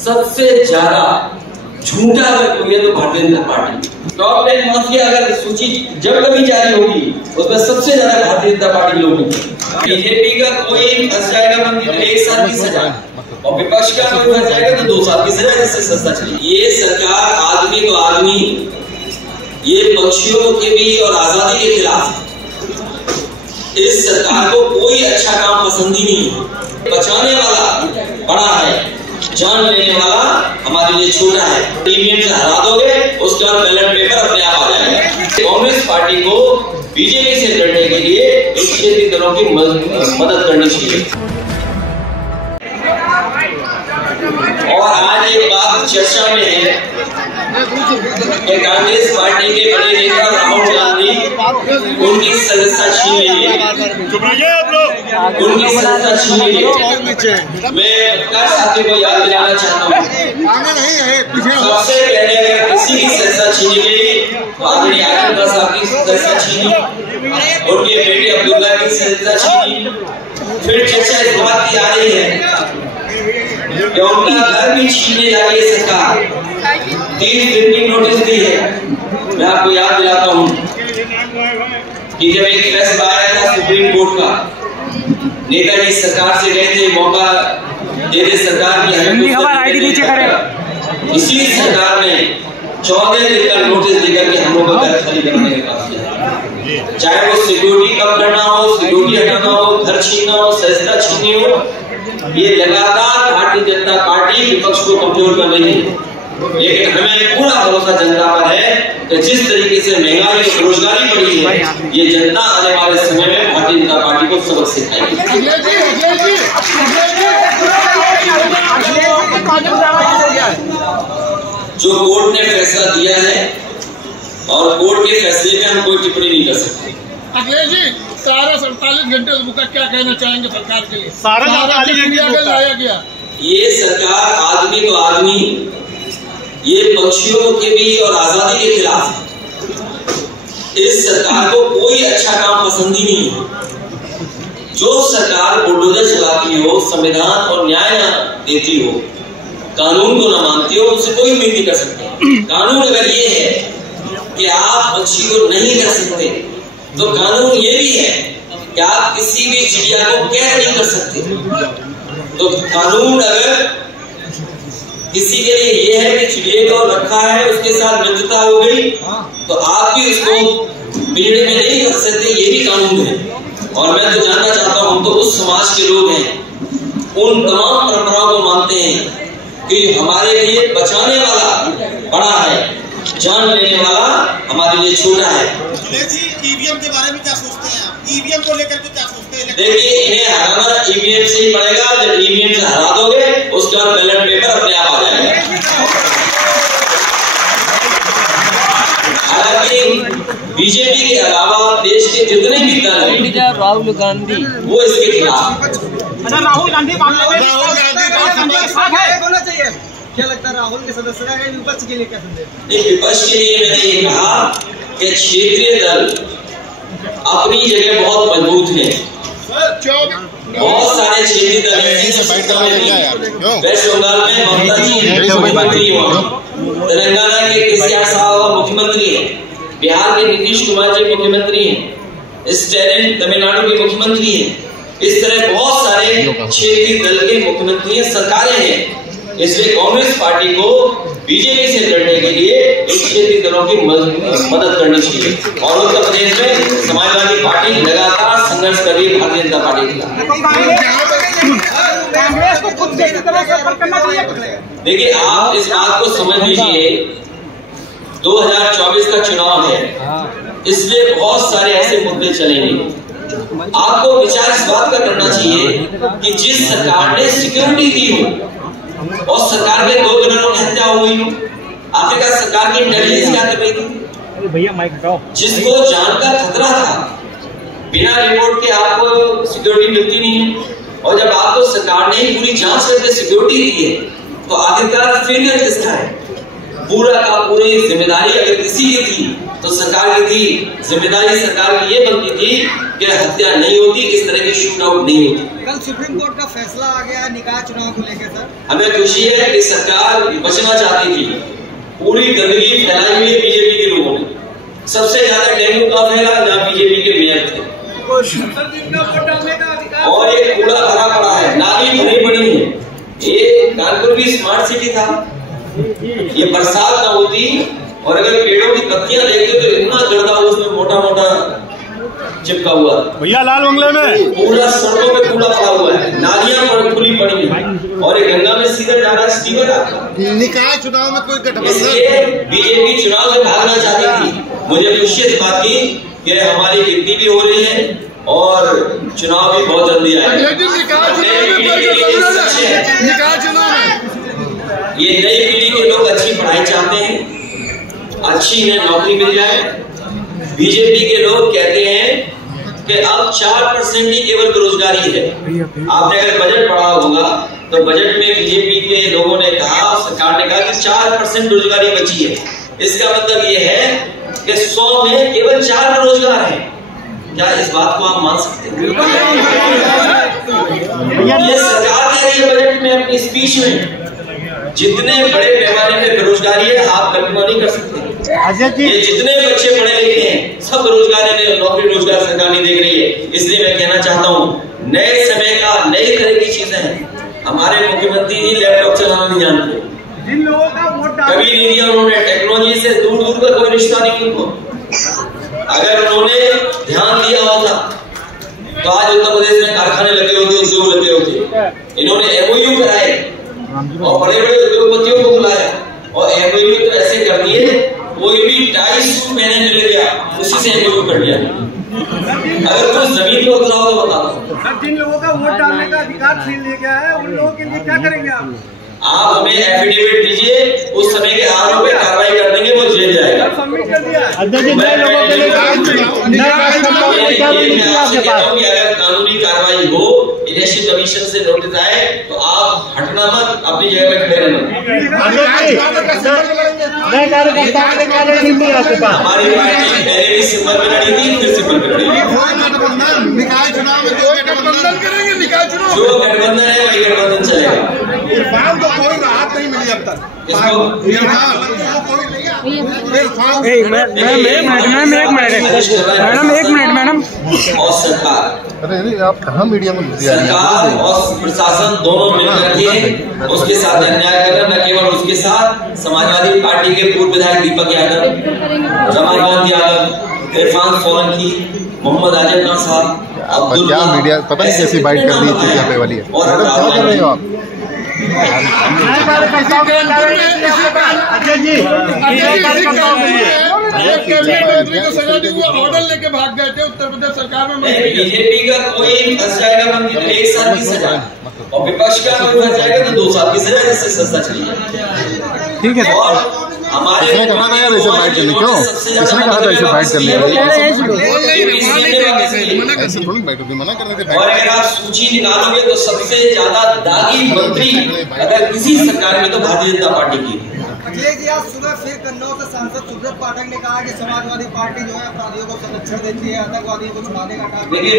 सबसे ज्यादा झूठा अगर कोई है तो Bharatiya Janata party. Top 10 mafia अगर सूची जब कभी जारी होगी उसमें सबसे ज्यादा भारतीय जनता पार्टी लोग हैं। बीजेपी का कोई फंस जाएगा मंत्री तो 1 साल की सजा, और विपक्ष का कोई फंस जाएगा तो 2 साल की सजा, जिससे सस्ता चले। ये सरकार आदमी तो आदमी, ये पक्षियों के भी और आजादी के खिलाफ है। इस सरकार को कोई अच्छा काम पसंद ही नहीं है। बचाने वाला बड़ा है, जान लेने वाला हमारे लिए छोटा है। ईवीएम से हरा दोगे उसके बाद बैलेट पेपर अपने आप आ जाएगा। कांग्रेस पार्टी को बीजेपी से लड़ने के लिए इन क्षेत्रीय दलों की मदद करनी चाहिए। और आज एक बात चर्चा में है कि कांग्रेस पार्टी के बड़े नेता राहुल गांधी उनकी सदस्यता छीन ली है, उनकी सदस्यता छीन ली है। मैं साथी को याद दिलाना चाहता हूँ, सबसे पहले अगर किसी की सदस्यता छीनी गई तो आदरणीय आजम साहब की सदस्यता छीनी, उनके बेटे अब्दुल्ला की सदस्यता छीनी। फिर चर्चा इस बात की आ रही है कि उनका घर भी छीनने जा रही है सरकार, 3 दिन की नोटिस दी है। मैं आपको याद दिलाता हूँ कि जब एक फैसला आया था सुप्रीम कोर्ट का, नेताजी सरकार से गए थे मौका दे दे सरकार की हमें, इसी सरकार ने 14 दिन का नोटिस देकर के हम लोगों का घर खाली करने का काम किया। चाहे वो सिक्योरिटी कम करना हो, सिक्योरिटी हटाना हो, घर छीनना हो, सदस्यता छीननी हो, ये लगातार भारतीय जनता पार्टी विपक्ष को कमजोर कर रही है। लेकिन हमें पूरा भरोसा जनता पर है कि जिस तरीके से महंगाई और बेरोजगारी बढ़ी है, ये जनता आने वाले समय में भारतीय जनता पार्टी को सबक सिखाएगी। जो कोर्ट ने फैसला दिया है और कोर्ट के फैसले में हम कोई टिप्पणी नहीं कर सकते। अखिलेश जी, सारा 47 घंटे का क्या कहना चाहेंगे सरकार के लिए? सारा 48 घंटे लाया गया। ये सरकार आदमी तो आदमी, ये पक्षियों के भी और आजादी के खिलाफ है। इस सरकार को कोई अच्छा काम पसंद ही नहीं है। जो सरकार बुलडोजर चलाती हो, संविधान और न्याय न देती हो, कानून को न मानती हो, उससे कोई उम्मीद नहीं कर सकते। कानून अगर ये है कि आप पक्षी को नहीं कर सकते, तो कानून ये भी है कि आप किसी भी चिड़िया को कैद नहीं कर सकते। तो कानून अगर किसी के लिए ये है कि चिड़िया को रखा है, उसके साथ मित्रता हो गई, तो आप भी उसको पिंजरे में नहीं रख सकते, ये भी कानून है। और मैं तो जानना चाहता हूँ, हम तो उस समाज के लोग हैं, उन तमाम परंपराओं को मानते हैं कि हमारे लिए बचाने वाला बड़ा है, जान लेने वाला हमारे लिए छोटा है। ईवीएम के बारे में क्या सोचते हैं आप? ईवीएम को लेकर के क्या सोचते हैं? देखिए, इन्हें हराना ईवीएम से ही पड़ेगा। जब ईवीएम से हरा दोगे उसके बाद बैलेट पेपर अपने आप आ जाएगा। हालांकि बीजेपी के अलावा देश के जितने भी दल हैं, राहुल गांधी वो इसके खिलाफ। राहुल गांधी होना चाहिए। क्या लगता है राहुल के सदस्यता का विपक्ष के लिए क्या संदेश? विपक्ष के लिए मैंने ये कहा कि क्षेत्रीय दल अपनी जगह बहुत मजबूत है। बहुत सारे क्षेत्रीय दल वेस्ट बंगाल में ममता जी मुख्यमंत्री हुआ, तेलंगाना के केसीआर साहब मुख्यमंत्री है, बिहार के नीतीश कुमार जी मुख्यमंत्री हैं, स्टैलिन तमिलनाडु के मुख्यमंत्री हैं। इस तरह बहुत सारे क्षेत्रीय दल के मुख्यमंत्री हैं, सरकारें हैं। इसलिए कांग्रेस पार्टी को बीजेपी से लड़ने के लिए इन क्षेत्रीय दलों की मदद करनी चाहिए। और उत्तर प्रदेश में समाजवादी पार्टी लगातार संघर्ष कर रही है भारतीय जनता पार्टी के खिलाफ। देखिए, आप इस बात को समझ लीजिए, 2024 का चुनाव है, इसलिए बहुत सारे ऐसे मुद्दे चलेंगे। आपको विचार इस बात का करना चाहिए कि जिस सरकार ने सिक्योरिटी दी हो और सरकार के 2 जनरलों की हत्या हुई हो, आखिरकार सरकार की इंटेलिजेंस क्या कर रही थी? भैया माइक हटाओ। जिसको जान का खतरा था, बिना रिपोर्ट के आपको सिक्योरिटी मिलती नहीं है, और जब आपको सरकार ने पूरी जांच करके सिक्योरिटी दी है, तो आखिरकार फेलियर किसका है? पूरा का पूरी जिम्मेदारी अगर किसी की थी तो सरकार की थी जिम्मेदारी, सरकार की ये बनती थी कि हत्या नहीं होती, इस तरह की शूट आउट नहीं होती। कल सुप्रीम कोर्ट का फैसला आ गया है निकाय चुनाव को लेकर सर। हमें खुशी है कि सरकार बचना चाहती थी, पूरी गंदगी फैलाई हुई है बीजेपी के लोगों ने। सबसे ज्यादा डेंगू का फैला जहाँ बीजेपी के मेयर थे, और ये कूड़ा भरा पड़ा है, नाली भरी पड़ी है। ये कानपुर भी स्मार्ट सिटी था, ये बरसात ना होती और अगर पेड़ों की पत्तियां देखते तो इतना गर्दा उसमें मोटा मोटा चिपका हुआ भैया लाल बंगले में पूरा सड़कों पे कूड़ा पड़ा हुआ है, नालियां खुली पड़ी है और ये गंगा में सीधा जा रहा है स्टीमर आपका। निकाय चुनाव में कोई गठबंधन, इसलिए बीजेपी चुनाव से भागना चाहती थी। मुझे खुशी इस बात की कि हमारी गिनती भी हो रही है और चुनाव भी बहुत जल्दी आएगा। ये नई पीढ़ी के लोग अच्छी पढ़ाई चाहते हैं, अच्छी इन्हें नौकरी मिल जाए। बीजेपी के लोग कहते हैं कि अब 4% ही केवल बेरोजगारी है। आपने अगर बजट पढ़ा होगा तो बजट में बीजेपी के लोगों ने कहा, सरकार ने कहा कि 4% बेरोजगारी बची है। इसका मतलब ये है कि 100 में केवल 4 बेरोजगार हैं। क्या इस बात को आप मान सकते हैं? ये सरकार कह रही है बजट में अपनी स्पीच में, जितने बड़े पैमाने पे बेरोजगारी है आप कल्पना नहीं कर सकते। ये जितने बच्चे पढ़े लिखे हैं सब बेरोजगार है, नौकरी रोजगार सरकार नहीं देख रही है। इसलिए मैं कहना चाहता हूँ नए समय का नई तरह की चीजें हैं। हमारे मुख्यमंत्री जी लैपटॉप चलाना नहीं जानते, जिन लोगों का वोट कभी नहीं दिया उन्होंने। टेक्नोलॉजी से दूर दूर का कोई रिश्ता नहीं उनको। अगर उन्होंने ध्यान दिया होता तो आज उत्तर प्रदेश में कारखाने लगे होते, उद्योग लगे होते। इन्होंने एमओयू कराए और बड़े बड़े उद्योगपतियों को बुलाया और एमओयू तो ऐसे कर दिए, कोई भी टाई सूट पहने मिल गया उसी से एमओयू कर लिया। अगर तुम जमीन पे उतराओ तो बता दो। जिन लोगों का वोट डालने का अधिकार छीन लिया गया है उन लोगों के लिए क्या करेंगे आप? आप हमें एफिडेविट दीजिए, उस समय के आरोप पे कार्रवाई कर देंगे, वो जेल जाएगा। सबमिट कर दिया। अगर कानूनी कार्रवाई हो, इलेक्शन कमीशन से नोटिस आए तो आप हटना मत, अपनी जगह पे खड़े रहना। हमारी पार्टी पहले भी सिंबल में लड़ी थी, फिर सिंबल में लड़ी। निकाय चुनाव में जो गठबंधन करेंगे, निकाय चुनाव जो गठबंधन है वही गठबंधन चलेगा। इरफान को कोई राहत नहीं मिली अब तक। मैडम और सरकार, अरे आप कहाँ मीडिया में सरकार और प्रशासन दोनों मिलकर के उसके साथ अन्याय कर रहे हैं। न केवल उसके साथ, समाजवादी पार्टी के पूर्व विधायक दीपक यादव, रमाकांत यादव, इरफान सोलंकी, मोहम्मद आजम खान साहब, क्या मीडिया पता नहीं कैसी बाइट कर दी थी पे वाली है। मैडम क्या कर रहे हो आप? मंत्री को सजा दी, वो ऑर्डर लेके भाग गए थे उत्तर प्रदेश सरकार में। बीजेपी का कोई फंस जाएगा मंत्री तो 1 साल की सजा, और विपक्ष का कोई फंस जाएगा तो 2 साल की सजा, जिससे सस्ता चलिए। ठीक है। और हमारे इसने कहा था यार ऐसे फाइट करने, क्यों इसने कहा था ऐसे फाइट करने? मना कर रहे थे। और अगर आप सूची निकालोगे तो सबसे ज्यादा दागी मंत्री अगर किसी सरकार में तो भारतीय जनता पार्टी की। अखिलेश जी आज सुबह फिर कन्नौज से सांसद सुब्रत पाठक ने कहा कि समाजवादी पार्टी जो है अपराधियों को संरक्षण देती है, आतंकवादियों को छुड़ाने का काम। देखिए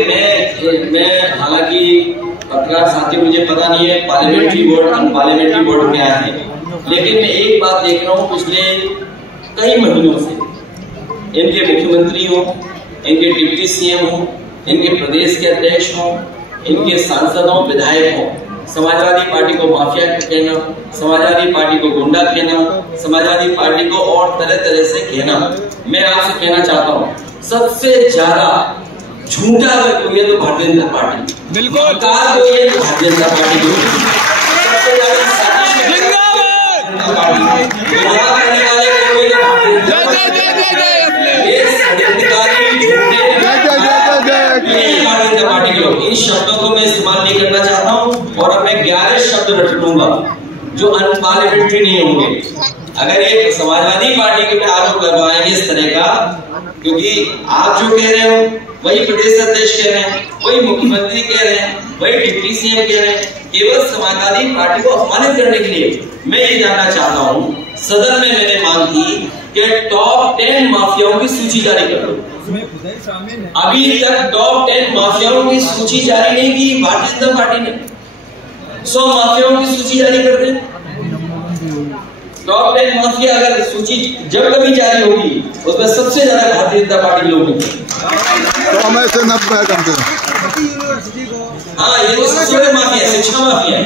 मैं हालांकि पत्रकार साथी मुझे पता नहीं है पार्लियामेंट्री बोर्ड अनपार्लियामेंट्री बोर्ड क्या है, लेकिन मैं एक बात देख रहा हूँ पिछले कई महीनों से, इनके मुख्यमंत्री हो, इनके डिप्टी सीएम हो, इनके प्रदेश के अध्यक्ष हो, इनके सांसद हो, विधायक हो, समाजवादी पार्टी को माफिया कहना, समाजवादी पार्टी को गुंडा कहना, समाजवादी पार्टी को और तरह तरह से कहना। मैं आपसे कहना चाहता हूँ सबसे ज्यादा झूठा अगर कोई है तो भारतीय जनता पार्टी, बिल्कुल कार कोई है तो भारतीय जनता पार्टी, सबसे ज्यादा पार्टी के लोग। इन शब्दों को मैं इस्तेमाल नहीं करना चाहता हूँ और अब मैं 11 शब्द रट लूंगा जो अनपार्लियामेंट्री नहीं होंगे। अगर एक समाजवादी पार्टी के आरोप लगवाएंगे इस तरह का, क्योंकि आप जो कह रहे हो वही प्रदेश अध्यक्ष कह रहे हैं, वही मुख्यमंत्री कह रहे हैं, वही डिप्टी सीएम कह रहे हैं, केवल समाजवादी पार्टी को अपमानित करने के लिए मैं ये जानना चाहता हूँ, सदन में मैंने मांग की कि टॉप 10 माफियाओं की सूची जारी कर दो। अभी तक टॉप 10 माफियाओं की सूची जारी नहीं की भारतीय जनता पार्टी ने। 100 माफियाओं की सूची जारी कर दे। टॉप 10 माफिया अगर सूची जब कभी जारी होगी उसमें सबसे ज्यादा भारतीय जनता पार्टी लोग तो हमें से 90 कम से कम। यूनिवर्सिटी को हाँ, ये तो सबसे बड़े माफिया है, शिक्षा माफिया है।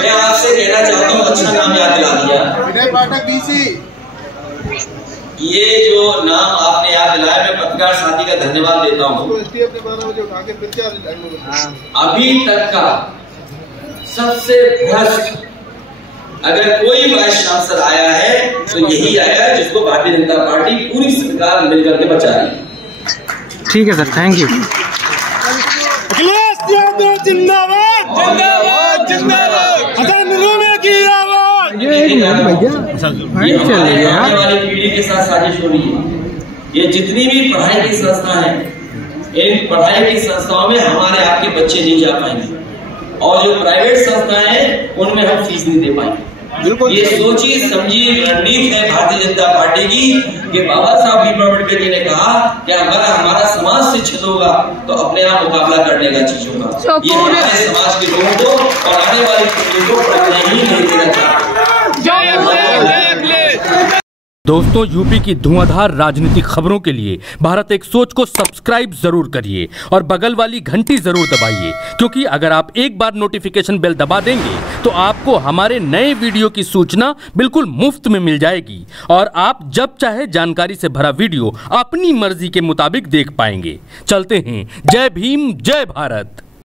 मैं आपसे कहना चाहता हूँ, अच्छा नाम याद दिला दिया। विनय पाठक बीसी। ये जो नाम आपने याद दिलाया, मैं पत्रकार साथी का धन्यवाद देता हूँ। अभी तक का सबसे भ्रष्ट अगर कोई वाइस चांसलर आया है तो यही आया है, जिसको भारतीय जनता पार्टी पूरी सरकार मिलकर के बचा रही है। ठीक है sir, thank you. Akhilesh Yadav जिंदाबाद जिंदाबाद जिंदाबाद। की आवाज। ये एक मिनट भैया, ये हमारे आने वाली पीढ़ी के साथ साजिश हो रही है। ये जितनी भी पढ़ाई की संस्था है, इन पढ़ाई की संस्थाओं में हमारे आपके बच्चे नहीं जा पाएंगे, और जो प्राइवेट संस्थाएं हैं उनमें हम फीस नहीं दे पाएंगे। ये सोची समझी रणनीति है भारतीय जनता पार्टी की कि बाबा साहब भीमराव अम्बेडकर जी ने कहा कि अगर हमारा समाज शिक्षित होगा तो अपने आप मुकाबला कर लेगा चीजों का। ये हमारे समाज के लोगों को और आने वाली पीढ़ी को पढ़ने ही नहीं देना चाहते। दोस्तों, यूपी की धुआंधार राजनीतिक खबरों के लिए भारत एक सोच को सब्सक्राइब जरूर करिए और बगल वाली घंटी जरूर दबाइए, क्योंकि अगर आप एक बार नोटिफिकेशन बेल दबा देंगे तो आपको हमारे नए वीडियो की सूचना बिल्कुल मुफ्त में मिल जाएगी और आप जब चाहे जानकारी से भरा वीडियो अपनी मर्जी के मुताबिक देख पाएंगे। चलते हैं। जय भीम, जय भारत।